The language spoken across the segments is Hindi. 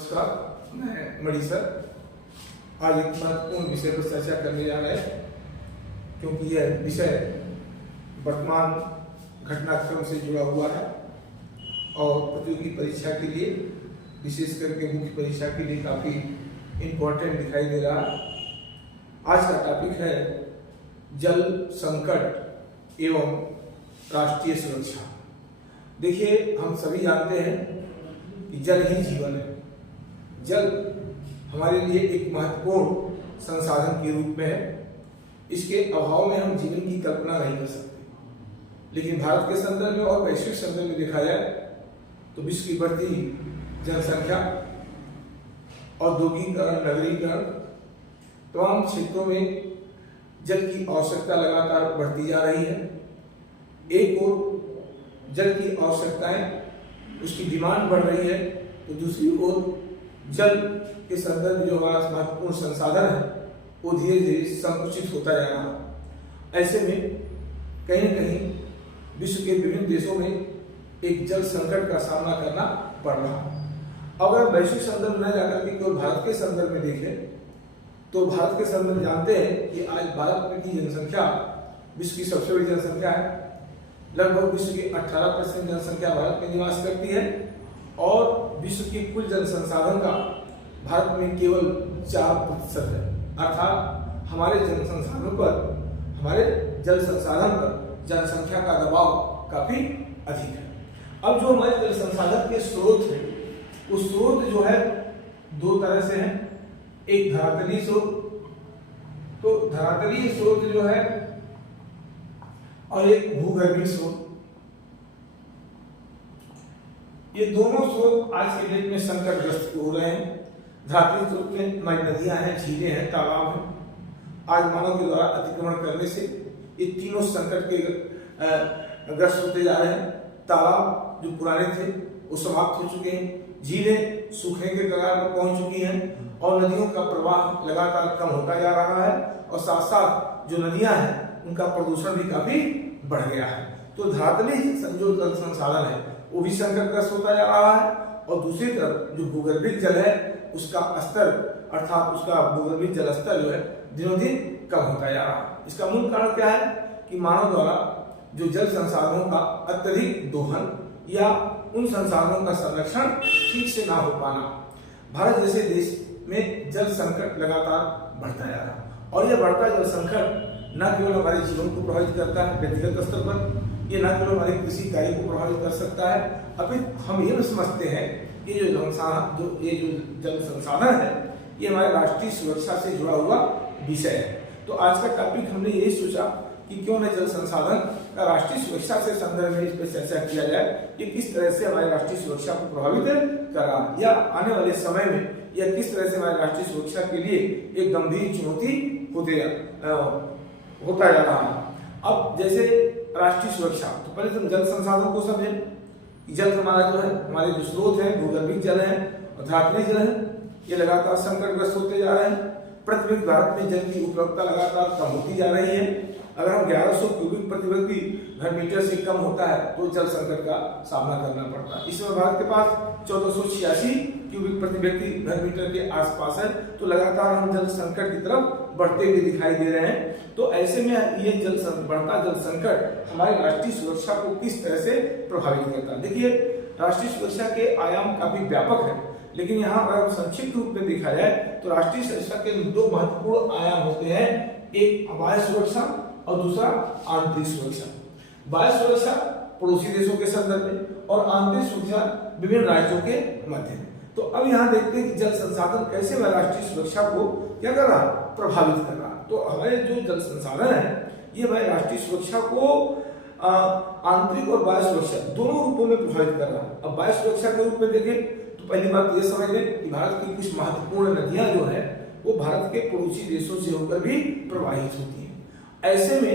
नमस्कार, मैं मणि सर आज एक महत्वपूर्ण विषय पर चर्चा करने जा रहे हैं, क्योंकि यह विषय वर्तमान घटनाक्रम से जुड़ा हुआ है और प्रतियोगी परीक्षा के लिए, विशेष करके मुख्य परीक्षा के लिए काफ़ी इम्पोर्टेंट दिखाई दे रहा है। आज का टॉपिक है जल संकट एवं राष्ट्रीय सुरक्षा। देखिए, हम सभी जानते हैं कि जल ही जीवन है। जल हमारे लिए एक महत्वपूर्ण संसाधन के रूप में है। इसके अभाव में हम जीवन की कल्पना नहीं कर सकते। लेकिन भारत के संदर्भ में और वैश्विक संदर्भ में देखा जाए तो विश्व की बढ़ती जनसंख्या, औद्योगिकीकरण, नगरीकरण, तमाम क्षेत्रों में जल की आवश्यकता लगातार बढ़ती जा रही है। एक ओर जल की आवश्यकताएं, उसकी डिमांड बढ़ रही है, तो दूसरी ओर जल के संदर्भ जो हमारा महत्वपूर्ण संसाधन है वो धीरे धीरे संकुचित होता जा रहा है। ऐसे में कहीं न कहीं विश्व के विभिन्न देशों में एक जल संकट का सामना करना पड़ रहा है। अगर वैश्विक संदर्भ न जाकर के केवल भारत के संदर्भ में देखें तो भारत के संदर्भ जानते हैं कि आज भारत में की जनसंख्या विश्व की सबसे बड़ी जनसंख्या है। लगभग विश्व की 18% जनसंख्या भारत में निवास करती है और विश्व के कुल जल संसाधन का भारत में केवल 4% है। अर्थात हमारे जल संसाधनों पर, हमारे जल संसाधन पर जनसंख्या का दबाव काफी अधिक है। अब जो हमारे जल संसाधन के स्रोत है, वो स्रोत जो है दो तरह से है। एक धरातलीय स्रोत, तो धरातलीय स्रोत जो है, और एक भूगर्भीय स्रोत। ये दोनों स्रोत आज के डेट में संकटग्रस्त हो रहे हैं। धरातलीय स्रोत में हमारी नदियां हैं, झीलें हैं, तालाब हैं। आज मानव के द्वारा अतिक्रमण करने से ये तीनों संकट के ग्रस्त होते जा रहे हैं। तालाब जो पुराने थे वो समाप्त हो चुके हैं, झीलें सूखने के कगार पर पहुंच चुकी हैं और नदियों का प्रवाह लगातार कम होता जा रहा है और साथ साथ जो नदियां हैं उनका प्रदूषण भी काफी बढ़ गया है। तो धरातलीय जो जल संसाधन है वो भी संकटग्रस्त होता जा रहा है और दूसरी तरफ जो भूगर्भिक जल है उसका स्तर, अर्थात उसका भूगर्भिक जल स्तर जो है दिनों दिन कम होता जा रहा है। इसका मूल कारण क्या है कि मानव द्वारा जो जल संसाधनों का अत्यधिक दोहन या उन संसाधनों का संरक्षण ठीक से ना हो पाना। भारत जैसे देश में जल संकट लगातार बढ़ता जा रहा है और यह बढ़ता जल संकट न केवल हमारे जीवन को प्रभावित करता है व्यक्तिगत स्तर पर, ये न केवल हमारे कृषि कार्य को प्रभावित कर सकता है, अपितु हम ये समझते हैं कि ये जो जल संसाधन है ये हमारे राष्ट्रीय सुरक्षा से जुड़ा हुआ विषय है। तो आज का टॉपिक हमने यही सोचा कि क्यों न जल संसाधन का राष्ट्रीय सुरक्षा से संदर्भ में इस पर चर्चा किया जाए, ये किस तरह से हमारी राष्ट्रीय सुरक्षा को प्रभावित कर रहा है या आने वाले समय में यह किस तरह से हमारी राष्ट्रीय सुरक्षा के लिए एक गंभीर चुनौती होता जा रहा है। अब जैसे राष्ट्रीय सुरक्षा, तो पहले तुम जल संसाधन को समझें कि जल हमारा जो है, हमारे जो स्रोत है भूगर्भिक जल है और धरातलीय जल है, ये लगातार संकटग्रस्त होते जा रहे हैं। प्रतिवर्ष भारत में जल की उपलब्धता लगातार कम होती जा रही है। अगर हम 1100 क्यूबिक प्रति व्यक्ति घन मीटर से कम होता है तो जल संकट का सामना करना पड़ता है। इस समय भारत के पास 1486 क्यूबिक प्रति व्यक्ति घन मीटर के आसपास है। तो लगातार हम जल संकट की तरफ बढ़ते हुए दिखाई दे रहे हैं। तो ऐसे में ये बढ़ता जल संकट हमारी राष्ट्रीय सुरक्षा को किस तरह से प्रभावित करता है। देखिए, राष्ट्रीय सुरक्षा के आयाम काफी व्यापक है, लेकिन यहाँ अगर संक्षिप्त रूप में देखा जाए तो राष्ट्रीय सुरक्षा के दो महत्वपूर्ण आयाम होते हैं, एक बाह्य सुरक्षा और दूसरा आंतरिक सुरक्षा। बाह्य सुरक्षा पड़ोसी देशों के संदर्भ में और आंतरिक सुरक्षा विभिन्न राज्यों के मध्य। तो अब यहाँ देखते हैं कि जल संसाधन कैसे हमारी राष्ट्रीय सुरक्षा को क्या कर रहा है, प्रभावित कर रहा है। तो हमारे जो जल संसाधन है ये हमारी राष्ट्रीय सुरक्षा को आंतरिक और बाह्य सुरक्षा दोनों रूपों में प्रभावित कर रहा है। अब बाह्य सुरक्षा के रूप में देखें तो पहली बात ये समझ लें कि भारत की कुछ महत्वपूर्ण नदियां जो है वो भारत के पड़ोसी देशों से होकर भी प्रवाहित होती हैं। ऐसे में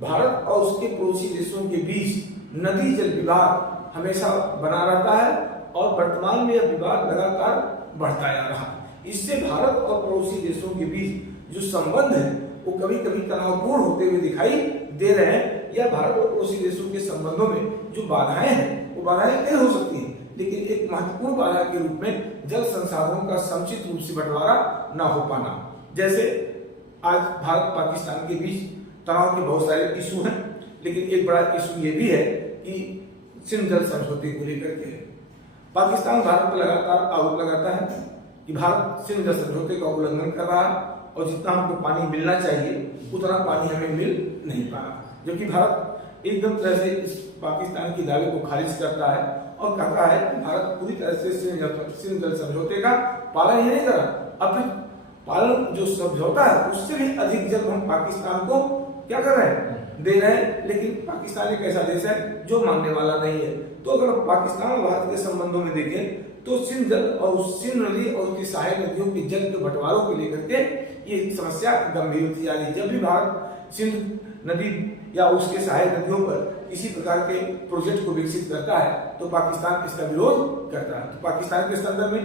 भारत और उसके पड़ोसी देशों के बीच नदी जल विवाद हमेशा बना रहता है और वर्तमान में यह विवाद लगातार बढ़ता जा रहा है। इससे भारत और पड़ोसी देशों के बीच जो संबंध है वो कभी कभी तनावपूर्ण होते हुए दिखाई दे रहे हैं, या भारत और पड़ोसी देशों के संबंधों में जो बाधाएं हैं वो बाधाएं तय हो सकती हैं, लेकिन एक महत्वपूर्ण बाधा के रूप में जल संसाधनों का समुचित रूप से बंटवारा न हो पाना। जैसे आज भारत पाकिस्तान के बीच तनाव के बहुत सारे इशू हैं, लेकिन एक बड़ा इशू ये भी है कि सिंध जल समझौते को लेकर के पाकिस्तान भारत पर लगातार आरोप लगाता है कि भारत सिंध जल समझौते का उल्लंघन कर रहा है और जितना हमको पानी मिलना चाहिए उतना पानी हमें मिल नहीं पा रहा, जबकि भारत एकदम तरह से इस पाकिस्तान की दावे को खारिज करता है और कहता है कि भारत पूरी तरह से सिंध जल समझौते का पालन ही नहीं कर रहा। अब पालन जो समझौता है उससे भी अधिक जल हम पाकिस्तान को क्या कर रहे हैं, दे रहे हैं, लेकिन पाकिस्तान एक ऐसा देश है जो मानने वाला नहीं है। तो अगर पाकिस्तान और भारत के संबंधों में देखें तो सिंध जल और सिंध नदी और उसकी सहायक नदियों के जल के बंटवारों को लेकर के ये समस्या गंभीर होती जा रही है। जब भी भारत सिंध नदी या उसके सहायक नदियों पर किसी प्रकार के प्रोजेक्ट को विकसित करता है तो पाकिस्तान इसका विरोध करता है। तो पाकिस्तान के संदर्भ में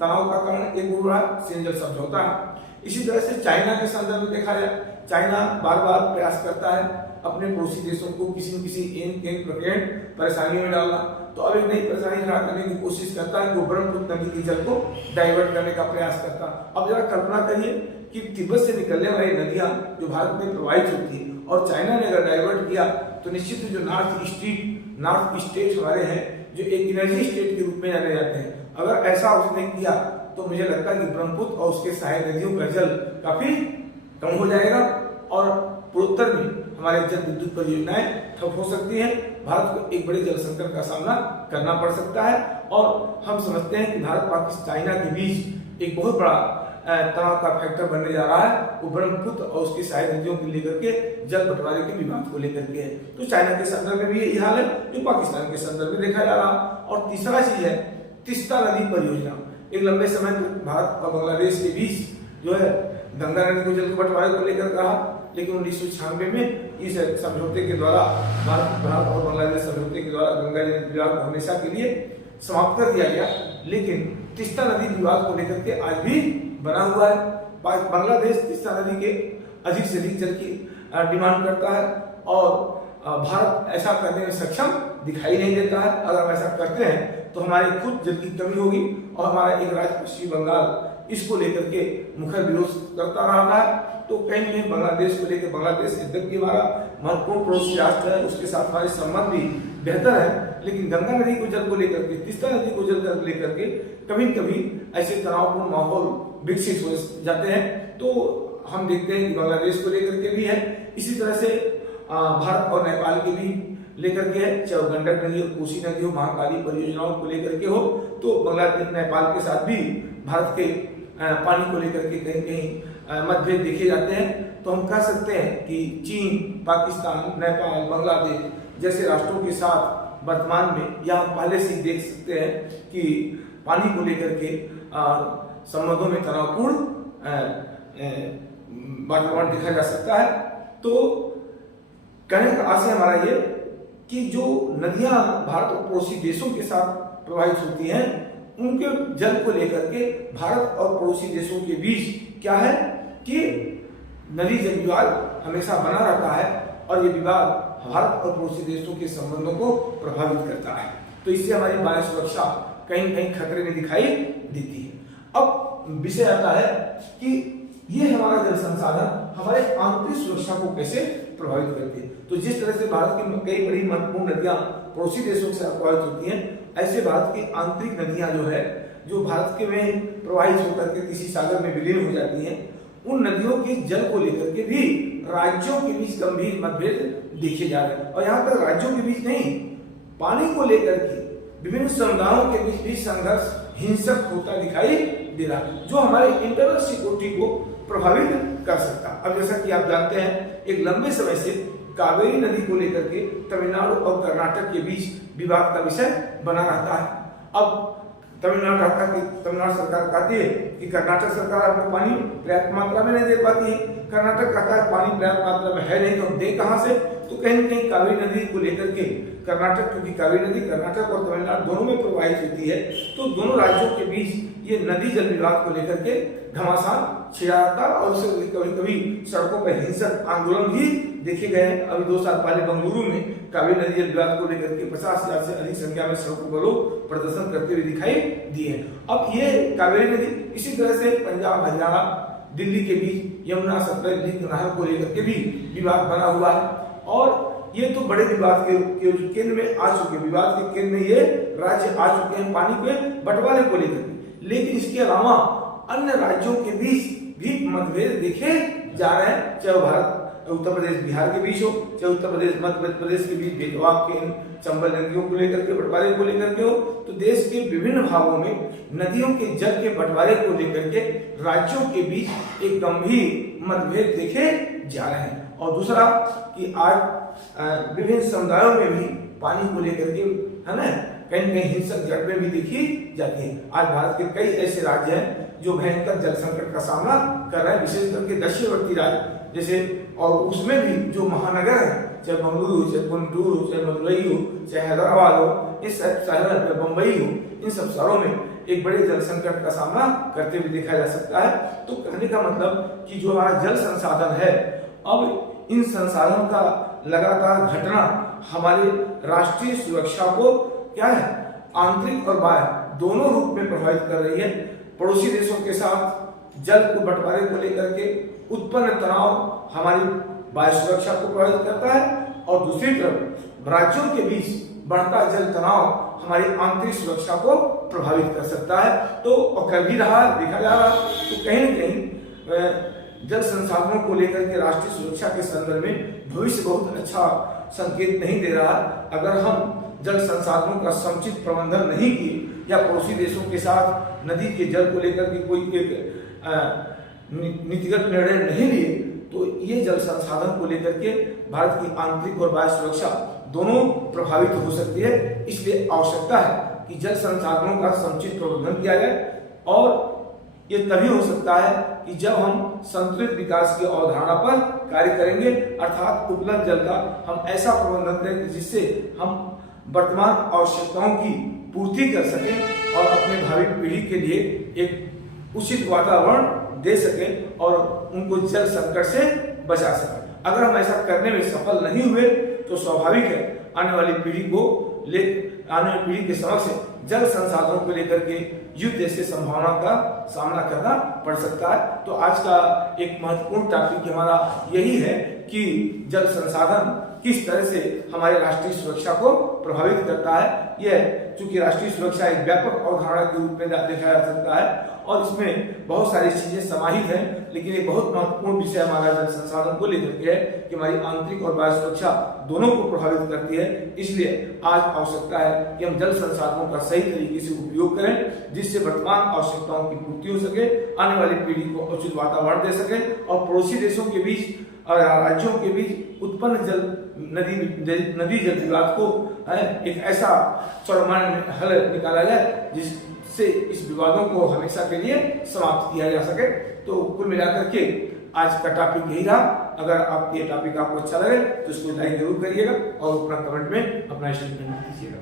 तनाव का कारण एक बड़ा सिंध जल समझौता है। इसी तरह से चाइना के संदर्भ में देखा जाए, चाइना बार बार प्रयास करता है अपने पड़ोसी देशों को किसी न किसी परेशानी में डालना। तो अब एक नई परेशानी खड़ा करने की कोशिश करता है, वो ब्रह्मपुत्र नदी के जल को डाइवर्ट करने का प्रयास करता है। अब जरा कल्पना करिए कि तिब्बत से निकलने वाली नदियां जो भारत में प्रवाहित होती है और चाइना ने अगर डाइवर्ट किया तो निश्चित जो नॉर्थ स्टेट हमारे हैं जो एक एनर्जी स्टेट के रूप में जाने जाते हैं, अगर ऐसा उसने किया तो मुझे लगता है कि ब्रह्मपुत्र और उसके सहायक नदियों का जल काफी कम हो जाएगा और पूर्वोत्तर में हमारे जल विद्युत परियोजनाएं ठप हो सकती हैं। भारत को एक बड़े जल संकट का सामना करना पड़ सकता है और हम समझते हैं कि भारत पाकिस्तान चाइना के बीच एक बहुत बड़ा तनाव का फैक्टर बनने जा रहा है, वो ब्रह्मपुत्र और उसकी सहायक नदियों को लेकर के जल बंटवारे के विवाद को लेकर के है। तो चाइना के संदर्भ में भी यही हाल है जो पाकिस्तान के संदर्भ में देखा जा रहा। और तीसरा चीज है तीस्ता नदी परियोजना। एक लंबे समय तक भारत और बांग्लादेश के बीच जो है गंगा नदी को जल बंटवारे को लेकर कहा, लेकिन 1996 में इस समझौते के द्वारा भारत और बांग्लादेश समझौते के द्वारा गंगा नदी विवाद को हमेशा के लिए समाप्त कर दिया गया। लेकिन तीस्ता नदी विवाद को लेकर के आज भी बना हुआ है। बांग्लादेश तीस्ता नदी के अधिक से अधिक जल की डिमांड करता है और भारत ऐसा करने में सक्षम दिखाई नहीं देता है। अगर हम ऐसा करते हैं तो हमारी खुद जल की कमी होगी और हमारा एक राज्य पश्चिम बंगाल इसको लेकर के मुखर विरोध करता रहा है। तो कहीं न कहीं बांग्लादेश को लेकर, बांग्लादेश एकदम की हमारा महत्वपूर्ण पड़ोसी राष्ट्र है, उसके साथ हमारे संबंध भी बेहतर है, लेकिन गंगा नदी को जल को लेकर के, तीस्ता नदी को जल को लेकर के कभी कभी ऐसे तनावपूर्ण माहौल विकसित हो जाते हैं। तो हम देखते हैं कि बांग्लादेश को लेकर के भी है, इसी तरह से भारत और नेपाल के भी लेकर के है, चाहे गंडक नदी और कोसी नदी हो, महाकाली परियोजनाओं को लेकर के हो, तो बांग्लादेश नेपाल के साथ भी भारत के पानी को लेकर के कहीं कहीं मतभेद देखे जाते हैं। तो हम कह सकते हैं कि चीन, पाकिस्तान, नेपाल, बांग्लादेश जैसे राष्ट्रों के साथ वर्तमान में या पहले से देख सकते हैं कि पानी को लेकर के संबंधों में तनावपूर्ण वातावरण देखा जा सकता है। तो कहने का आशय हमारा ये कि जो नदियां भारत और पड़ोसी देशों के साथ प्रवाहित होती हैं उनके जल को लेकर के भारत और पड़ोसी देशों के बीच क्या है कि नदी जल विवाद हमेशा बना रहता है और ये विवाद भारत और पड़ोसी देशों के संबंधों को प्रभावित करता है। तो इससे हमारी वायु सुरक्षा कहीं कहीं खतरे में दिखाई देती है। अब विषय आता है कि ये हमारा जल संसाधन हमारे आंतरिक सुरक्षा को कैसे प्रभावित करती है। तो जिस तरह से भारत की कई बड़ी महत्वपूर्ण नदियां पड़ोसी देशों से प्रभावित होती हैं, ऐसे भारत की आंतरिक नदियां जो है जो भारत के में प्रवाहित होकर के किसी सागर में विलीन हो जाती हैं, उन नदियों के जल को लेकर के भी राज्यों के बीच गंभीर मतभेद देखे जा रहे हैं। और यहाँ तक राज्यों के बीच नहीं, पानी को लेकर के विभिन्न समुदायों के बीच भी संघर्ष हिंसक होता दिखाई दे रहा है, जो हमारे इंटरनल सिक्योरिटी को प्रभावित कर सकता है। अब जैसा कि आप जानते हैं एक लंबे समय से कावेरी नदी को लेकर के तमिलनाडु और कर्नाटक के बीच विवाद का विषय बना रहता है। अब तमिलनाडु सरकार कहती है कि कर्नाटक सरकार आपको पानी पर्याप्त मात्रा में नहीं दे पाती है। कर्नाटक कहता है पानी पर्याप्त मात्रा में है नहीं तो हम दे कहां से। तो कहीं न कहीं कावेरी नदी को लेकर के कर्नाटक, क्योंकि कावेरी नदी कर्नाटक और तमिलनाडु दोनों में प्रवाहित होती है, तो दोनों राज्यों के बीच ये नदी जल विवाद को लेकर के घमासान छिड़ा था और उससे कभी कभी सड़कों पर हिंसक आंदोलन भी देखे गए हैं। अभी 2 साल पहले बेंगलुरु में कावेरी नदी जल विवाद को लेकर के 50,000 से अधिक संख्या में सड़कों पर लोग प्रदर्शन करते हुए दिखाई दिए। अब ये कावेरी नदी इसी तरह से पंजाब, हरियाणा, दिल्ली के बीच यमुना सतलज लिंक नहर को लेकर के भी विवाद बना हुआ है और ये तो बड़े विवाद के केंद्र में आ चुके, विवाद के केंद्र में ये राज्य आ चुके हैं पानी के बंटवारे को लेकर। लेकिन इसके अलावा अन्य राज्यों के बीच भी मतभेद देखे जा रहे हैं, चाहे भारत उत्तर प्रदेश बिहार के बीच हो, चाहे उत्तर प्रदेश मध्य प्रदेश के बीच बेतवा के चंबल नदियों को लेकर के बंटवारे को लेकर के हो, तो देश के विभिन्न भागों में नदियों के जल के बंटवारे को लेकर के राज्यों के बीच एक गंभीर मतभेद देखे जा रहे हैं। और दूसरा कि आज विभिन्न समुदायों में भी पानी को लेकर के है ना कहीं कहीं हिंसक झड़पें भी देखी जाती है। आज भारत के कई ऐसे राज्य हैं जो भयंकर जल संकट का सामना कर रहे हैं, विशेष करके दक्षिणवर्ती राज्य जैसे, और उसमें भी जो महानगर है, चाहे बेंगलुरु हो, चाहे गुंटूर हो, चाहे मदुरई हो, चाहे हैदराबाद हो, इस शहर बम्बई हो, इन सब शहरों में एक बड़े जल संकट का सामना करते हुए देखा जा सकता है। तो कहने का मतलब कि जो हमारा जल संसाधन है, अब इन संसाधनों का लगातार घटना हमारी राष्ट्रीय सुरक्षा को क्या है, आंतरिक और बाह्य दोनों रूप में प्रभावित कर रही है। पड़ोसी देशों के साथ जल को बंटवारे को लेकर के उत्पन्न तनाव हमारी बाह्य सुरक्षा को प्रभावित करता है और दूसरी तरफ राज्यों के बीच बढ़ता जल तनाव हमारी आंतरिक सुरक्षा को प्रभावित कर सकता है। तो और कर भी रहा, देखा जा रहा, तो कहीं न कहीं जल संसाधनों को लेकर के राष्ट्रीय सुरक्षा के संदर्भ में भविष्य बहुत अच्छा संकेत नहीं दे रहा। अगर हम जल संसाधनों का समुचित प्रबंधन नहीं किए या पड़ोसी देशों के साथ नदी के जल को लेकर के कोई एक नीतिगत निर्णय नहीं लिए, तो ये जल संसाधन को लेकर के भारत की आंतरिक और बाह्य सुरक्षा दोनों प्रभावित हो सकती है। इसलिए आवश्यकता है कि जल संसाधनों का समुचित प्रबंधन किया जाए और ये तभी हो सकता है कि जब हम संतुलित विकास की अवधारणा पर कार्य करेंगे, अर्थात उपलब्ध जल का हम ऐसा प्रबंधन करें जिससे हम वर्तमान आवश्यकताओं की पूर्ति कर सकें और अपने भावी पीढ़ी के लिए एक उचित वातावरण दे सकें और उनको जल संकट से बचा सकें। अगर हम ऐसा करने में सफल नहीं हुए तो स्वाभाविक है आने वाली पीढ़ी के समक्ष जल संसाधनों को लेकर के युद्ध जैसे संभावना का सामना करना पड़ सकता है। तो आज का एक महत्वपूर्ण टॉपिक हमारा यही है कि जल संसाधन किस तरह से हमारे राष्ट्रीय सुरक्षा को प्रभावित करता है। यह चूंकि राष्ट्रीय सुरक्षा एक व्यापक अवधारणा के रूप में देखा जा सकता है और इसमें बहुत सारी चीजें समाहित हैं, लेकिन एक बहुत महत्वपूर्ण विषय हमारा जल संसाधन को लेकर के है कि हमारी आंतरिक और बाह्य सुरक्षा दोनों को प्रभावित करती है। इसलिए आज आवश्यकता है कि हम जल संसाधनों का सही तरीके से उपयोग करें जिससे वर्तमान आवश्यकताओं की पूर्ति हो सके, आने वाली पीढ़ी को उचित वातावरण दे सके और पड़ोसी देशों के बीच और राज्यों के बीच उत्पन्न नदी जल विवाद को एक ऐसा चरमाने हल निकाला जाए जिससे इस विवादों को हमेशा के लिए समाप्त किया जा सके। तो कुल मिलाकर के आज का टॉपिक यही रहा। अगर आप ये टॉपिक आपको अच्छा लगे तो इसको लाइक जरूर करिएगा और अपना कमेंट में अपना स्टेटमेंट दीजिएगा।